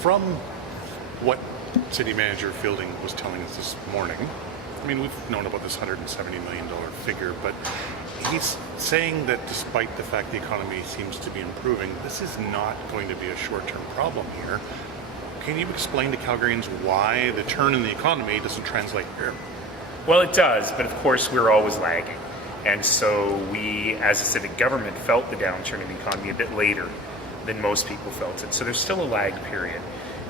From what City Manager Fielding was telling us this morning, I mean, we've known about this $170 million figure, but he's saying that despite the fact the economy seems to be improving, this is not going to be a short-term problem here. Can you explain to Calgarians why the turn in the economy doesn't translate here? Well, it does, but of course we're always lagging. And so we, as a civic government, felt the downturn in the economy a bit later than most people felt it. So there's still a lag period.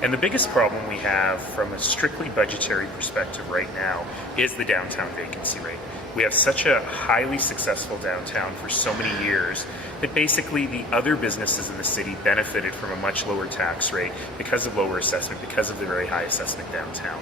And the biggest problem we have from a strictly budgetary perspective right now is the downtown vacancy rate. We have such a highly successful downtown for so many years that basically the other businesses in the city benefited from a much lower tax rate because of lower assessment, because of the very high assessment downtown.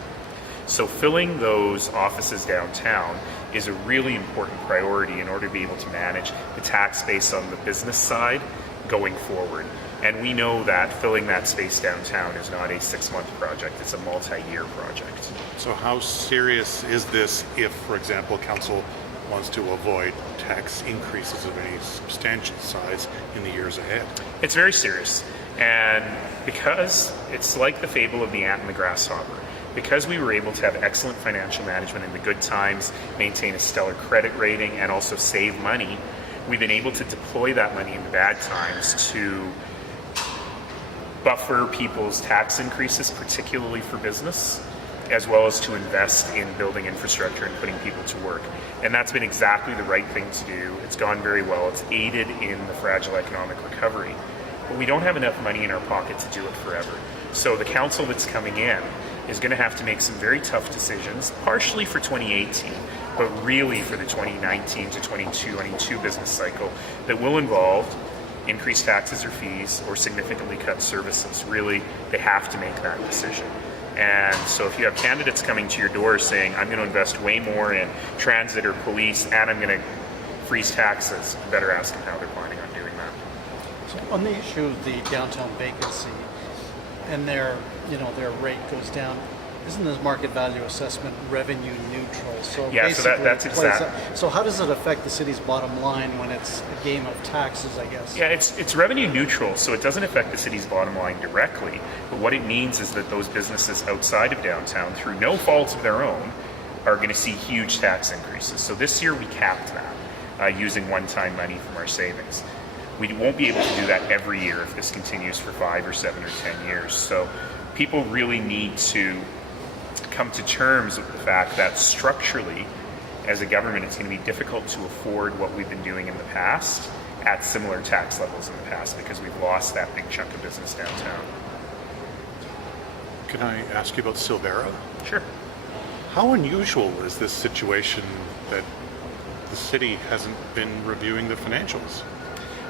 So filling those offices downtown is a really important priority in order to be able to manage the tax base on the business side going forward. And we know that filling that space downtown is not a 6-month project, it's a multi-year project. So how serious is this if, for example, council wants to avoid tax increases of any substantial size in the years ahead? It's very serious. And because it's like the fable of the ant and the grasshopper, because we were able to have excellent financial management in the good times, maintain a stellar credit rating, and also save money, we've been able to deploy that money in the bad times to buffer people's tax increases, particularly for business, as well as to invest in building infrastructure and putting people to work. And that's been exactly the right thing to do. It's gone very well. It's aided in the fragile economic recovery. But we don't have enough money in our pocket to do it forever. So the council that's coming in is going to have to make some very tough decisions, partially for 2018, but really for the 2019 to 2022 business cycle that will involve increase taxes or fees or significantly cut services. Really, they have to make that decision. And so if you have candidates coming to your door saying, I'm going to invest way more in transit or police and I'm going to freeze taxes, you better ask them how they're planning on doing that. So on the issue of the downtown vacancy and their rate goes down, isn't this market value assessment revenue neutral? So yeah, so that's exactly. So how does it affect the city's bottom line when it's a game of taxes, I guess? Yeah, it's revenue neutral, so it doesn't affect the city's bottom line directly. But what it means is that those businesses outside of downtown, through no fault of their own, are going to see huge tax increases. So this year we capped that using one-time money from our savings. We won't be able to do that every year if this continues for 5 or 7 or 10 years. So people really need to come to terms with the fact that structurally, as a government, it's going to be difficult to afford what we've been doing in the past at similar tax levels in the past because we've lost that big chunk of business downtown. Can I ask you about Silvera? Sure. How unusual is this situation that the city hasn't been reviewing the financials?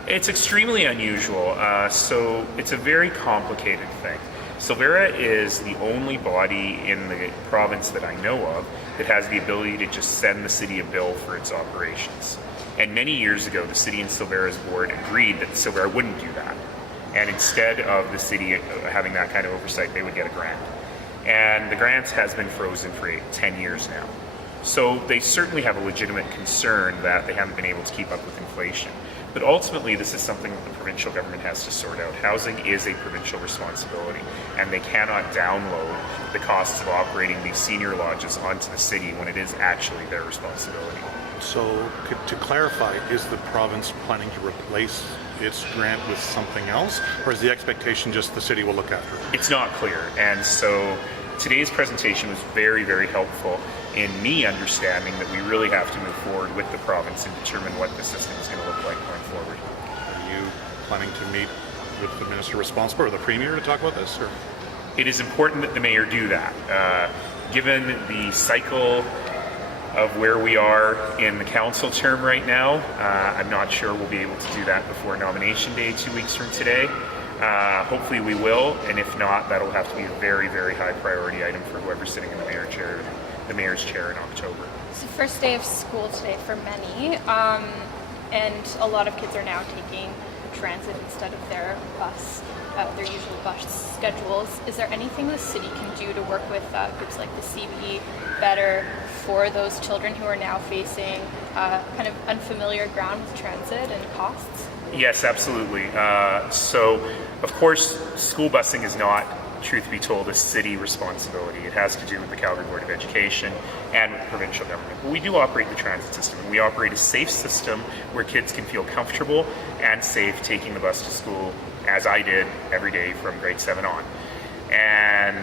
It's extremely unusual. So it's a very complicated thing. Silvera is the only body in the province that I know of that has the ability to just send the city a bill for its operations. And many years ago, the city and Silvera's board agreed that Silvera wouldn't do that. And instead of the city having that kind of oversight, they would get a grant. And the grant has been frozen for 10 years now. So they certainly have a legitimate concern that they haven't been able to keep up with inflation. But ultimately, this is something that the provincial government has to sort out. Housing is a provincial responsibility, and they cannot download the costs of operating these senior lodges onto the city when it is actually their responsibility. So, to clarify, is the province planning to replace its grant with something else, or is the expectation just the city will look after it? It's not clear, and so today's presentation was very, very helpful in me understanding that we really have to move forward with the province and determine what the system is going to look like going forward. Are you planning to meet with the minister responsible or the premier to talk about this? Or? It is important that the mayor do that. Given the cycle of where we are in the council term right now, I'm not sure we'll be able to do that before nomination day 2 weeks from today. Hopefully we will, and if not, that'll have to be a very, very high priority item for whoever's sitting in the mayor's chair in October. It's the first day of school today for many, and a lot of kids are now taking transit instead of their usual bus schedules. Is there anything the city can do to work with groups like the CB better for those children who are now facing kind of unfamiliar ground with transit and costs? Yes, absolutely. So, of course, school busing is not truth be told, a city responsibility. It has to do with the Calgary Board of Education and with the provincial government. But we do operate the transit system, and we operate a safe system where kids can feel comfortable and safe taking the bus to school, as I did every day from grade 7 on. And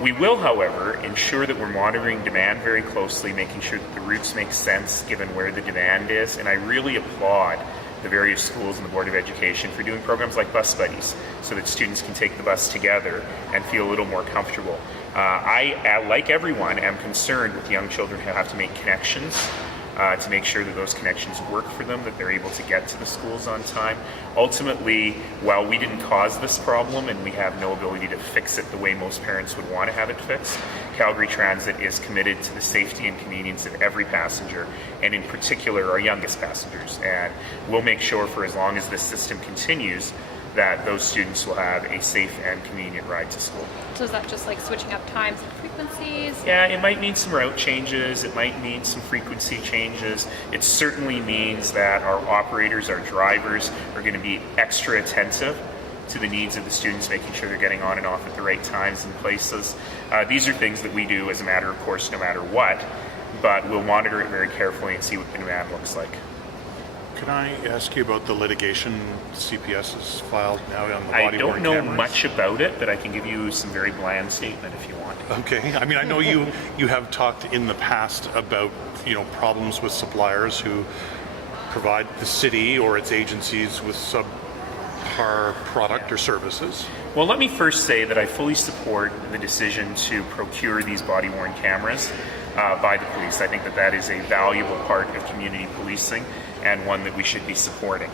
we will, however, ensure that we're monitoring demand very closely, making sure that the routes make sense given where the demand is. And I really applaud the various schools and the Board of Education for doing programs like Bus Buddies so that students can take the bus together and feel a little more comfortable. I, like everyone, am concerned with young children who have to make connections to make sure that those connections work for them, that they're able to get to the schools on time. Ultimately, while we didn't cause this problem and we have no ability to fix it the way most parents would want to have it fixed, Calgary Transit is committed to the safety and convenience of every passenger, and in particular our youngest passengers. And we'll make sure for as long as this system continues that those students will have a safe and convenient ride to school. So is that just like switching up times and frequencies? Yeah, it might mean some route changes, it might mean some frequency changes. It certainly means that our operators, our drivers, are going to be extra attentive to the needs of the students, making sure they're getting on and off at the right times and places. These are things that we do as a matter of course no matter what, but we'll monitor it very carefully and see what the demand looks like. Can I ask you about the litigation CPS has filed now on the I body-worn don't know cameras? much about it, but I can give you some very bland statement if you want. Okay. I mean, I know you have talked in the past about, problems with suppliers who provide the city or its agencies with subpar product or services. Well, let me first say that I fully support the decision to procure these body-worn cameras by the police. I think that that is a valuable part of community policing and one that we should be supporting.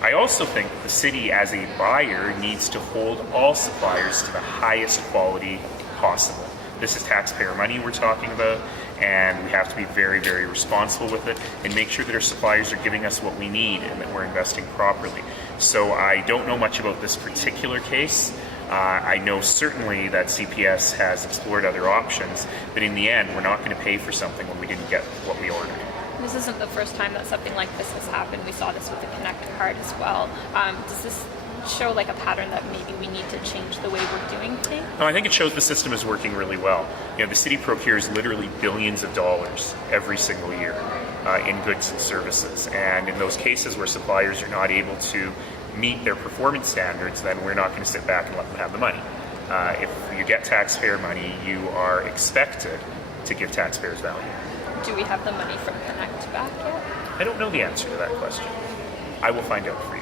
I also think that the city as a buyer needs to hold all suppliers to the highest quality possible. This is taxpayer money we're talking about, and we have to be very, very responsible with it and make sure that our suppliers are giving us what we need and that we're investing properly. So I don't know much about this particular case. I know certainly that CPS has explored other options, but in the end, we're not going to pay for something when we didn't get what we ordered. This isn't the first time that something like this has happened. We saw this with the Connect card as well. Does this show like a pattern that maybe we need to change the way we're doing things? No, I think it shows the system is working really well. The city procures literally billions of dollars every single year in goods and services. And in those cases where suppliers are not able to meet their performance standards, then we're not going to sit back and let them have the money. If you get taxpayer money, you are expected to give taxpayers value. Do we have the money from Connect back yet? I don't know the answer to that question. I will find out for you.